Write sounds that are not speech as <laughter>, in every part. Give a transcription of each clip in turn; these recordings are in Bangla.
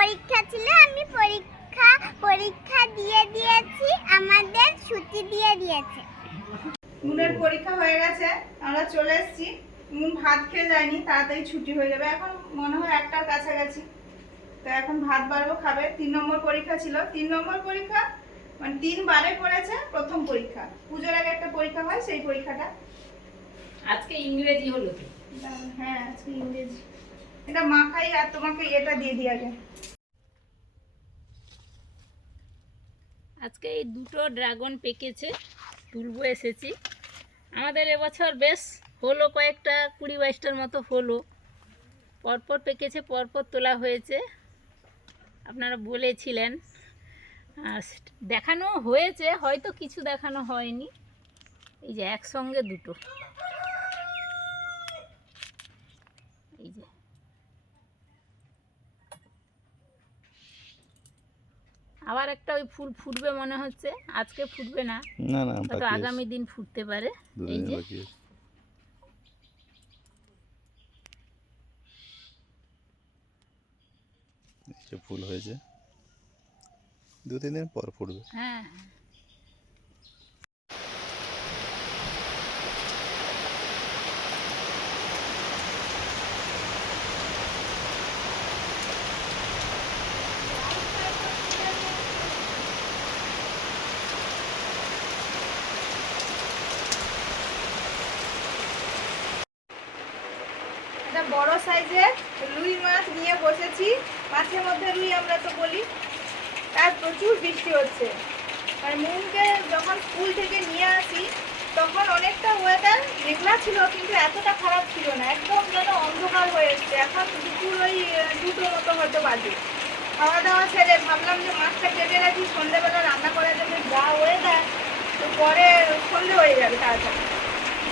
ছিল আমি পরীক্ষা পরীক্ষা দিয়ে দিয়েছি আমাদের ছুটি দিয়ে দিয়েছে। মুনের পরীক্ষা হয়ে গেছে আমরা চলে এসেছি। মুন ভাত খেয়ে যায়নি তাড়াতাড়ি ছুটি হয়ে যাবে। এখন মনে হয় একটার কাছাকাছি। তো এখন ভাত বাড়বো খাবে। তিন নম্বর পরীক্ষা ছিল। তিন নম্বর পরীক্ষা মানে তিনবারে পড়েছে প্রথম পরীক্ষা। পুজোর আগে একটা পরীক্ষা হয় সেই পরীক্ষাটা। আজকে ইংরেজি হলো হ্যাঁ আজকে ইংরেজি। এটা মাখাই আর তোমাকে এটা দিয়ে দিই আগে। আজকে এই দুটো ড্রাগন পেকেছে, তুলবো এসেছি। আমাদের এবছর বেশ হলো, কয়েকটা কুড়ি বাইশটার মতো হলো। পরপর পেকেছে, পরপর তোলা হয়েছে। আপনারা বলেছিলেন। দেখানো হয়েছে, হয়তো কিছু দেখানো হয়নি। এই যে একসঙ্গে দুটো এই যে আবার একটা ওই ফুল ফুটবে মনে হচ্ছে। আজকে ফুটবে না। না না তো আগামী দিন ফুটতে পারে। এই যে। ফুল হয়েছে। দু তিন দিন পর ফুটবে। হ্যাঁ একটা বড় সাইজের রুই মাছ নিয়ে বসেছি মাছের মধ্যে রুই আমরা তো বলি তার প্রচুর বৃষ্টি হচ্ছে আর মুনকে যখন স্কুল থেকে নিয়ে আসি, তখন অনেকটা ওয়েদার মেঘলা ছিল, কিন্তু এতটা খারাপ ছিল না। একদম যেন অন্ধকার হয়ে এসছে। এখন দুপুর ওই দুটো মতো হয়তো বাজে। খাওয়া দাওয়া ছেড়ে ভাবলাম যে মাছটা কেটে রাখি সন্ধ্যেবেলা রান্না করার জন্য যা ওয়েদার তো পরে সন্ধে হয়ে যাবে তাড়াতাড়ি।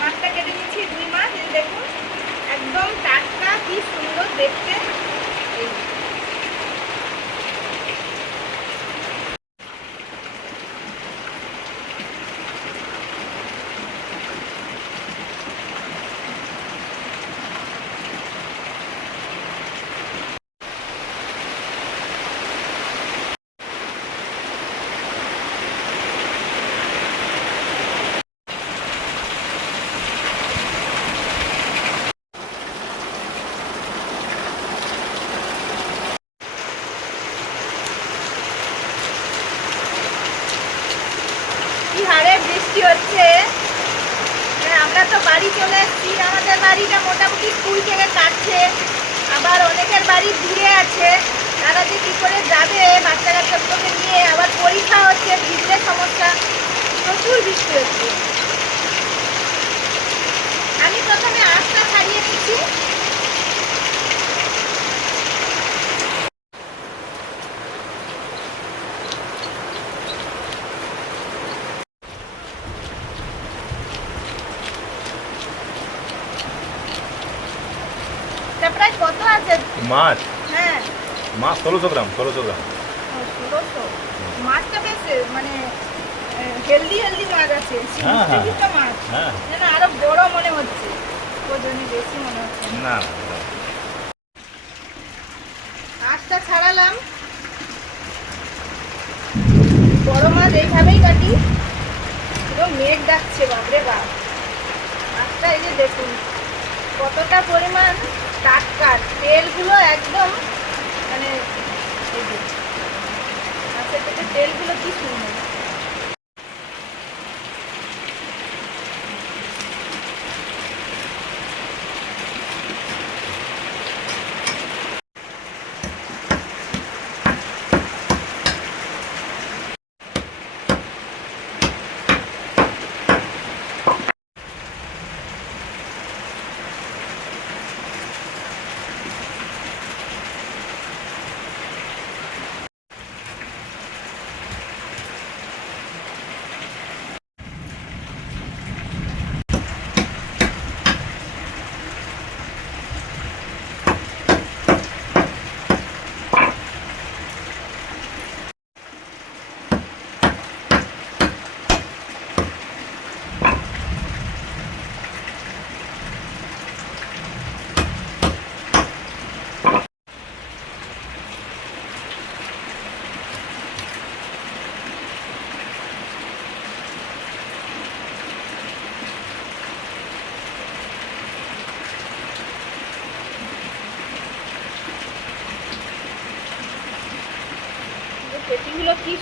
মাছটা কেটে নিচ্ছি দুই মাছ দেখুন, একদম টাটকা, কি সুন্দর দেখতে এই কি হারে বৃষ্টি হচ্ছে হ্যাঁ, আমরা তো বাড়ি চলে এসেছি আমাদের বাড়িটা মোটামুটি স্কুল থেকে কাটছে আবার অনেকের বাড়ি দূরে আছে তারা যে কী করে যাবে বাচ্চা কাচ্চাগুলোকে নিয়ে আবার পরীক্ষা হচ্ছে ভিড়লে সমস্যা প্রচুর বৃষ্টি হচ্ছে আমি প্রথমে আঁচটা ছাড়িয়ে নিচ্ছি প্রায় কত আছে মাছ? হ্যাঁ। মাছ ষোলোশো গ্রাম ষোলোশো গ্রাম। ষোলোশো। মাছটা বেশ মানে হেলদি হেলদি মাছ আছে হ্যাঁ, হ্যাঁ, মাছ। হ্যাঁ। আরও বড় মনে হচ্ছে ওজনই বেশি মনে হচ্ছে। না আঁচটা ছাড়ালাম। বড় মাছ এইভাবেই কাটি। পুরো মেঘ ডাকছে বাপরে বাপ। মাছটা এই যে দেখুন কতটা পরিমাণ টাটকা। তেলগুলো একদম মানে এই যে তেলগুলো কি সুন্দর।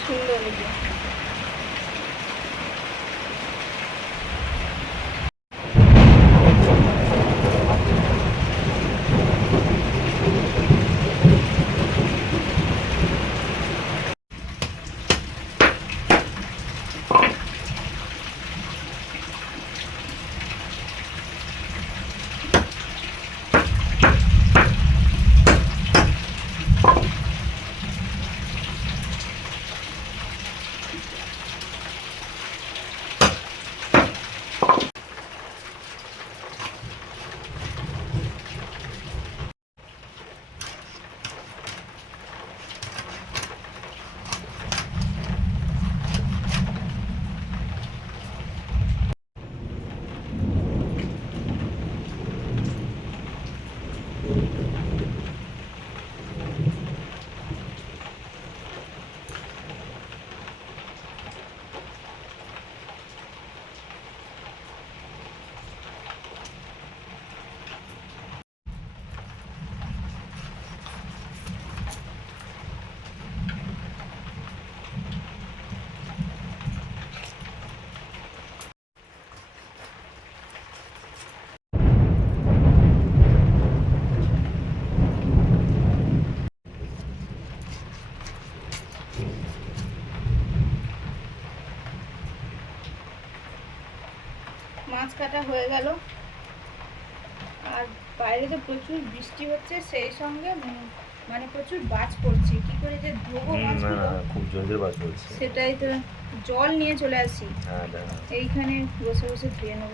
সুন্দর মাছ কাটা হয়ে গেল। আর বাইরে তো প্রচুর বৃষ্টি হচ্ছে সেই সঙ্গে মানে প্রচুর বাজ পড়ছে। কি করে যে ধোবো মাছগুলো? খুব জোরে বাজ পড়ছে। সেটাই তো জল নিয়ে চলে আসি। হ্যাঁ এইখানে বসে বসে ধুয়ে নেব।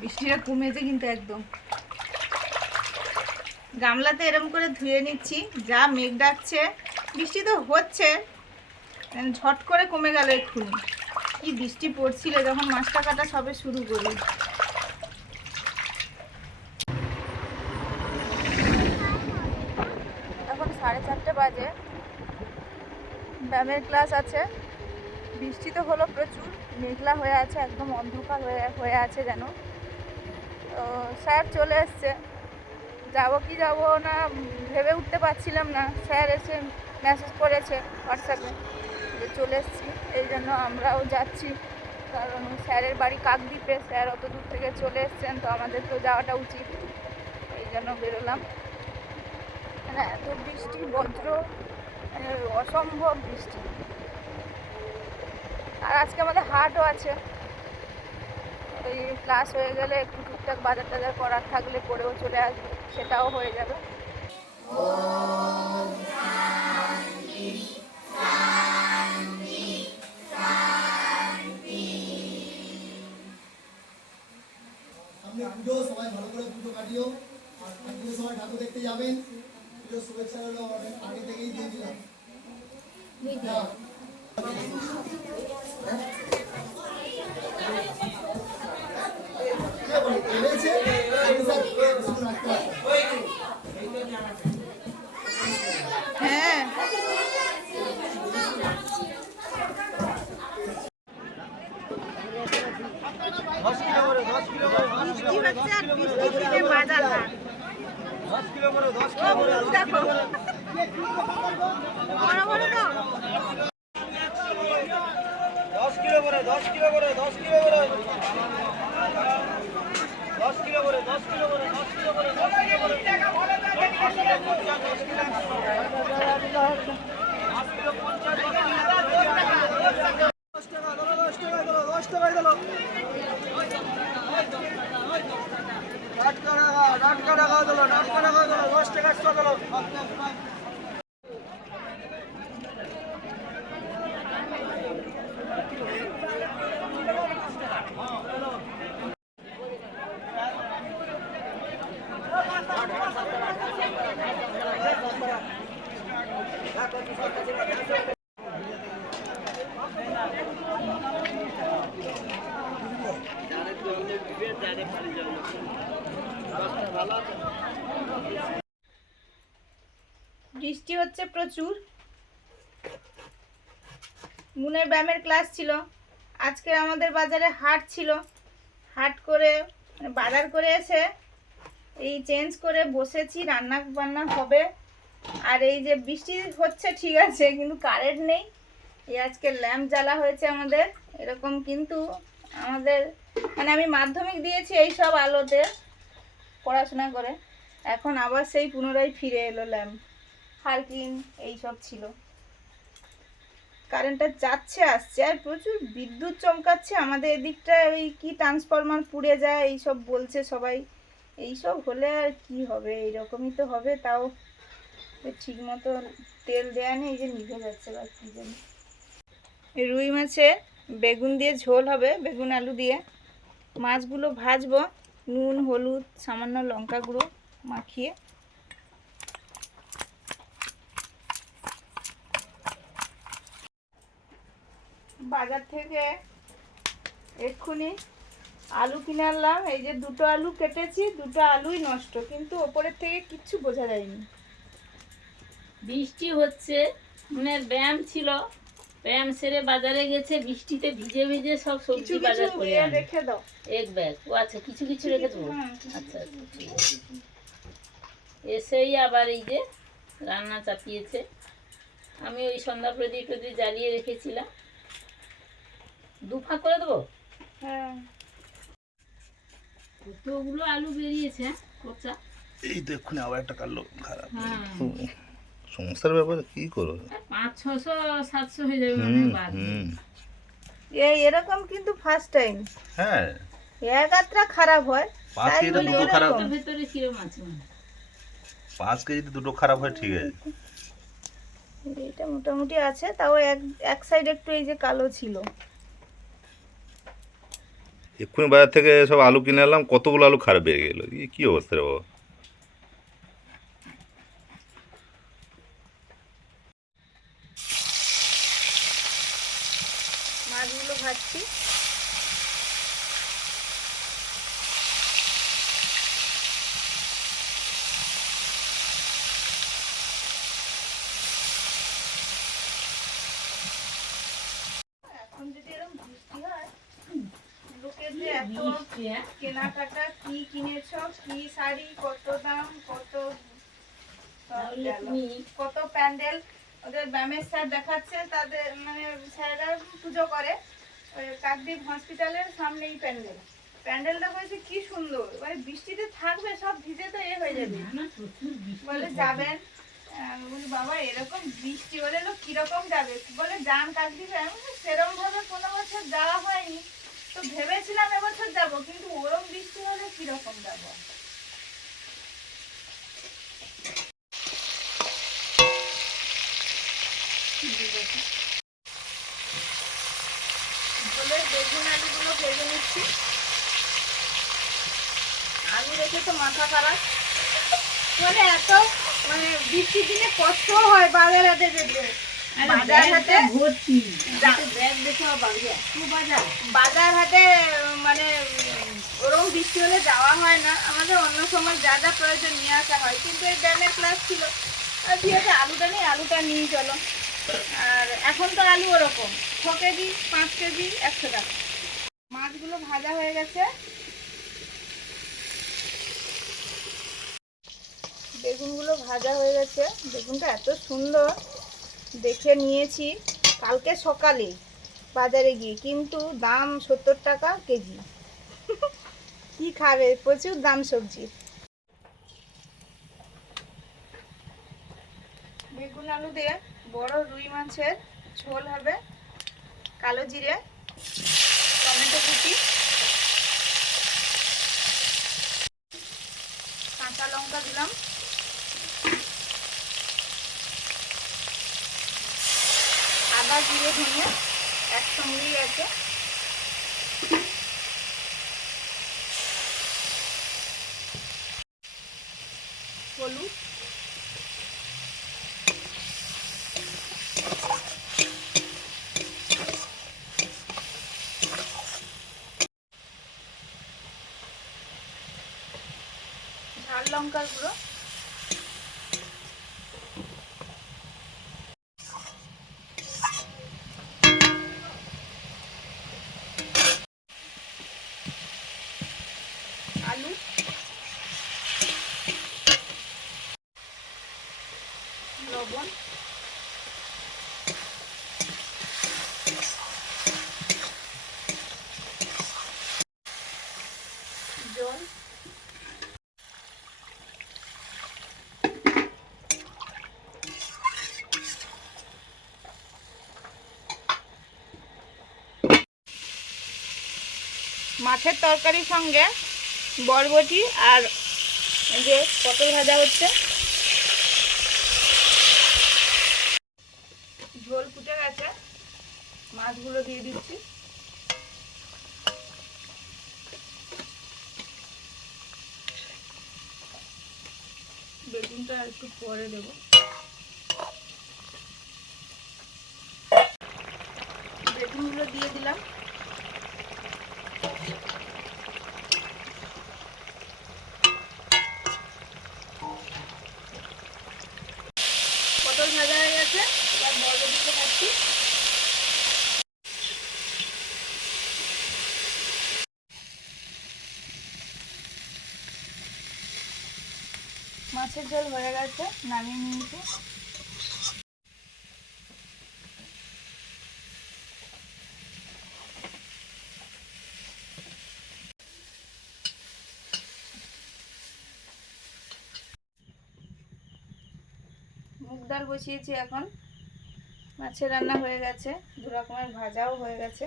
বৃষ্টিটা কমেছে কিন্তু একদম। গামলাতে এরম করে ধুয়ে নিচ্ছি। যা মেঘ ডাকছে, বৃষ্টি তো হচ্ছে ঝট করে কমে গেল এক্ষুনি। কি বৃষ্টি পড়ছিল, যখন মাছটা কাটা সবে শুরু করি। এখন সাড়ে চারটে বাজে। ব্যায়ামের ক্লাস আছে। বৃষ্টি তো হলো প্রচুর, মেঘলা হয়ে আছে, একদম অন্ধকার হয়ে হয়ে আছে যেন। স্যার চলে এসছে। যাব কি যাব না ভেবে উঠতে পারছিলাম না। স্যার এসে মেসেজ করেছে হোয়াটসঅ্যাপে যে চলে এসছি, এই জন্য আমরাও যাচ্ছি। কারণ স্যারের বাড়ি কাকদ্বীপে, স্যার অত দূর থেকে চলে এসছেন, তো আমাদের তো যাওয়াটা উচিত। এই জন্য বেরোলাম। মানে এত বৃষ্টি, বজ্র অসম্ভব বৃষ্টি। আর আজকে আমাদের হাটও আছে। ওই ক্লাস হয়ে গেলে একটু টুকটাক বাজার টাজার করার থাকলে করেও চলে আসবে। সেটাও হয়ে যাবে। সবাই ভালো করে পুজো কাটিও। আর পুজোর সময় ঠাকুর দেখতে যাবেন। পুজোর শুভেচ্ছা হলো অনেক আগে থেকেই দিয়ে দিলাম হ্যাঁ। কে বলে? এনেছে? এনেছে, শুধু রাখতে হবে। হ্যাঁ বৃষ্টি হচ্ছে আর বৃষ্টি কিনে বাজার হাট ও, মুখ দেখো বড় বড় তো দশ কিলো করে দশ কিলো করে দশ কিলো করে দশ টাকা টাকা দিল দশ টাকা টাকা দশ টাকা একশো দিল বৃষ্টি হচ্ছে প্রচুর। মুনের ব্যায়ামের ক্লাস ছিল। আজকে আমাদের বাজারে হাট ছিল। হাট করে মানে বাজার করে এসে এই চেঞ্জ করে বসেছি রান্না বান্না হবে। আর এই যে বৃষ্টি হচ্ছে, ঠিক আছে, কিন্তু কারেন্ট নেই। এই আজকে ল্যাম্প জ্বালা হয়েছে আমাদের, এরকম কিন্তু আমাদের মানে আমি মাধ্যমিক দিয়েছি এই সব আলোতে পড়াশোনা করে, এখন আবার সেই পুনরায় ফিরে এলো ল্যাম্প হারকিন এই সব ছিল। কারেন্টটা যাচ্ছে, আসছে, আর প্রচুর বিদ্যুৎ চমকাচ্ছে। আমাদের এদিকটা ওই কি ট্রান্সফরমার পুড়ে যায় এইসব বলছে সবাই। এইসব হলে আর কি হবে, এইরকমই তো হবে, তাও ঠিক মতো তেল দেয়া নেই যে নিভে যাচ্ছে বা রুই মাছে বেগুন দিয়ে ঝোল হবে, বেগুন আলু দিয়ে। মাছগুলো ভাজবো, নুন, হলুদ, সামান্য লঙ্কা গুঁড়ো মাখিয়ে। বাজার থেকে এক্ষুনি আলু কিনে আনলাম। এই যে দুটো আলু কেটেছি, দুটো আলুই নষ্ট, কিন্তু ওপরের থেকে কিচ্ছু বোঝা যায়নি। বৃষ্টি হচ্ছে মানে ব্যায়াম ছিল। ব্যায়াম সেরে বাজারে গেছে বৃষ্টিতে ভিজে ভিজে সব সবজি কিছু বাজার করে রেখে দাও। এক ব্যাগ। ও আচ্ছা কিছু কিছু রেখে দেবো? হ্যাঁ, আচ্ছা আচ্ছা এসেই আবার এই যে রান্না চাপিয়েছে। আমি ওই সন্ধ্যা প্রদীপ টদীপ জ্বালিয়ে রেখেছিলাম। দু ফাঁক করে দেবো? হ্যাঁ। কতগুলো আলু বেরিয়েছে হ্যাঁ, পচা এই এক্ষুনি আবার একটা কাটলো খারাপ। হ্যাঁ। সমস্যার ব্যাপারে কি করো পাঁচ ছশো সাতশো হয়ে যাবে মানে হুম বাদ এই এরকম কিন্তু ফার্স্ট টাইম হ্যাঁ। এক আত্রা খারাপ হয় পাঁচ কেজিতে দুটো খারাপ ভেতরে কিরম আছে মানে? পাঁচ কেজিতে দুটো খারাপ হয় ঠিক আছে। এইটা মোটামুটি আছে তাও এক এক সাইড একটু এই যে কালো ছিল। এক্ষুনি বাজার থেকে সব আলু কিনে এলাম কতগুলো আলু খারাপ বেরিয়ে গেলো। কি অবস্থা রে বাবা মাছগুলো ভাজছি এখন যদি এরকম বৃষ্টি হয় লোকের যে এত বৃষ্টি, হ্যাঁ? কেনাকাটা কি কিনেছ কি শাড়ি কত দাম কত কত প্যান্ডেল? ওদের ব্যায়ামের স্যার দেখাচ্ছে তাদের মানে স্যাররা পুজো করে। ওই কাকদ্বীপ হসপিটালের সামনেই প্যান্ডেল। প্যান্ডেলটা হয়েছে কি সুন্দর। মানে বৃষ্টিতে থাকবে সব ভিজে তো এ হয়ে যাবে। বলে যাবেন। বলি বাবা এরকম বৃষ্টি হলে লোক কীরকম যাবে? বলে যান কাকদ্বীপে। আমি সেরম ভাবে কোনো বছর যাওয়া হয়নি। তো ভেবেছিলাম এবছর যাব কিন্তু ওরম বৃষ্টি হলে কীরকম যাব বলে বেগুন আলুগুলো ভেজে নিচ্ছি আলু রেখে তো মাথা খারাপ? মানে এত মানে বৃষ্টির দিনে কষ্ট হয় বাজার হাটে যেতে। বাজার ভর্তি। ব্যাগ দেখে হাটে মানে ওরকম বৃষ্টি হলে যাওয়া হয় না। আমাদের অন্য সময় যা যা প্রয়োজন নিয়ে আসা হয়। কিন্তু এই ব্যায়ামের ক্লাস ছিল। আর আছে আলুটা নেই আলুটা নিয়ে চলো। আর এখন তো আলু ওরকম। ছ কেজি পাঁচ কেজি একশো টাকা। মাছগুলো ভাজা হয়ে গেছে। বেগুনগুলো ভাজা হয়ে গেছে। বেগুনটা এত সুন্দর। দেখে নিয়েছি কালকে সকালে বাজারে গিয়ে, কিন্তু দাম সত্তর টাকা কেজি। <laughs> কি খাবে? প্রচুর দাম সবজির বেগুন আলু দিয়ে বড় রুই মাছের ঝোল হবে। কালো জিরে, টমেটো কুচি, কাঁচা লঙ্কা দিলাম। জিরে ধনিয়া একসঙ্গেই আছে হলুদ ঝাল লঙ্কার গুঁড়ো মাছের তরকারির সঙ্গে বরবটি আর যে পটল ভাজা হচ্ছে। ঝোল ফুটে গেছে। মাছগুলো দিয়ে দিচ্ছি। বেগুনটা একটু পরে দেবো। বেগুনগুলো দিয়ে দিলাম পটল ভাজা হয়ে গেছে এবার বরবটিগুলো খাচ্ছি মাছের ঝোল হয়ে গেছে, নামিয়ে নিয়েছি। মুগ ডাল বসিয়েছি এখন। মাছের রান্না হয়ে গেছে, দু রকমের ভাজাও হয়ে গেছে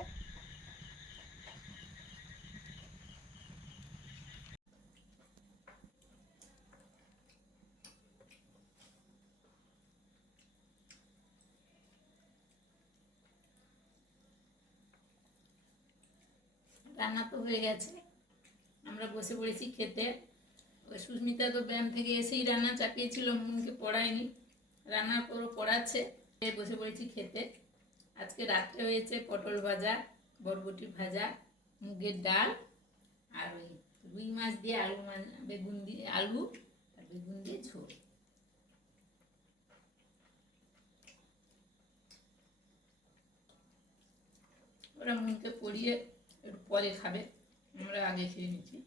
রান্না তো হয়ে গেছে। আমরা বসে পড়েছি খেতে। ওই সুস্মিতা তো ব্যায়াম থেকে এসেই রান্না চাপিয়েছিল, মনকে পড়ায়নি। রান্নার পরও পড়াচ্ছে। বসে পড়েছি খেতে। আজকে রাত্রে হয়েছে পটল ভাজা, বরবটি ভাজা, মুগের ডাল আর ওই রুই মাছ দিয়ে আলু মাছ বেগুন দিয়ে আলু আর বেগুন দিয়ে ঝোল। ওরা মুখে পড়িয়ে একটু পরে খাবে। আমরা আগে খেয়ে নিচ্ছি।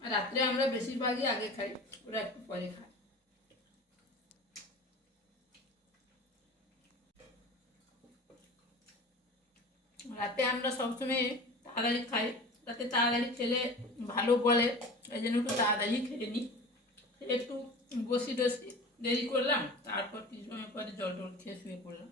আর রাত্রে আমরা বেশিরভাগই আগে খাই, ওরা একটু পরে খায়। রাতে আমরা সবসময় তাড়াতাড়ি খাই, রাতে তাড়াতাড়ি খেলে ভালো বলে, এই জন্য একটু তাড়াতাড়ি খেয়ে নিই। একটু বসি টসি দেরি করলাম, তারপর কিছু সময় পরে জল টল খেয়ে শুয়ে পড়লাম।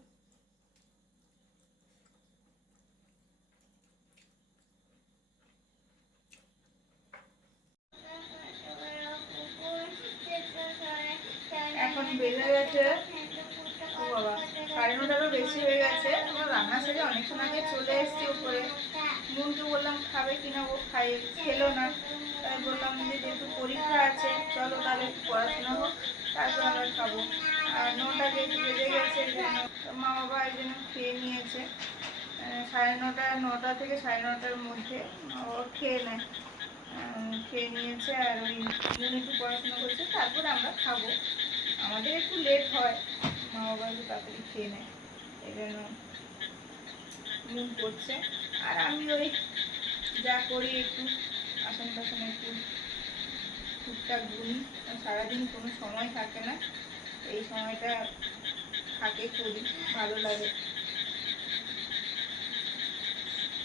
গেছে ও বাবা, সাড়ে নটারও বেশি হয়ে গেছে। আমার রান্না সেরে অনেকক্ষণ আগে চলে এসেছি উপরে। নুনকে বললাম, খাবে কিনা ও খাই, খেলো না। তাই বললাম যে যেহেতু পরীক্ষা আছে, চলো তাহলে একটু পড়াশোনা হোক, তারপর আমরা খাব। আর নটা যেহেতু বেজে গেছে মা বাবা এই জন্য খেয়ে নিয়েছে। সাড়ে নটা নটা থেকে সাড়ে নটার মধ্যে বাবা খেয়ে নেয়। খেয়ে নিয়েছে আর ওই নুন একটু পড়াশোনা করছে, তারপর আমরা খাব। আমাদের একটু লেট হয়। মা বাবা একটু তাড়াতাড়ি খেয়ে নেয়। এই জন্য নুন করছে। আর আমি ওই যা করি একটু আসন টাসন একটু টুকটাক কারণ সারাদিন কোনো সময় থাকে না। এই সময়টা থাকে করি ভালো লাগে।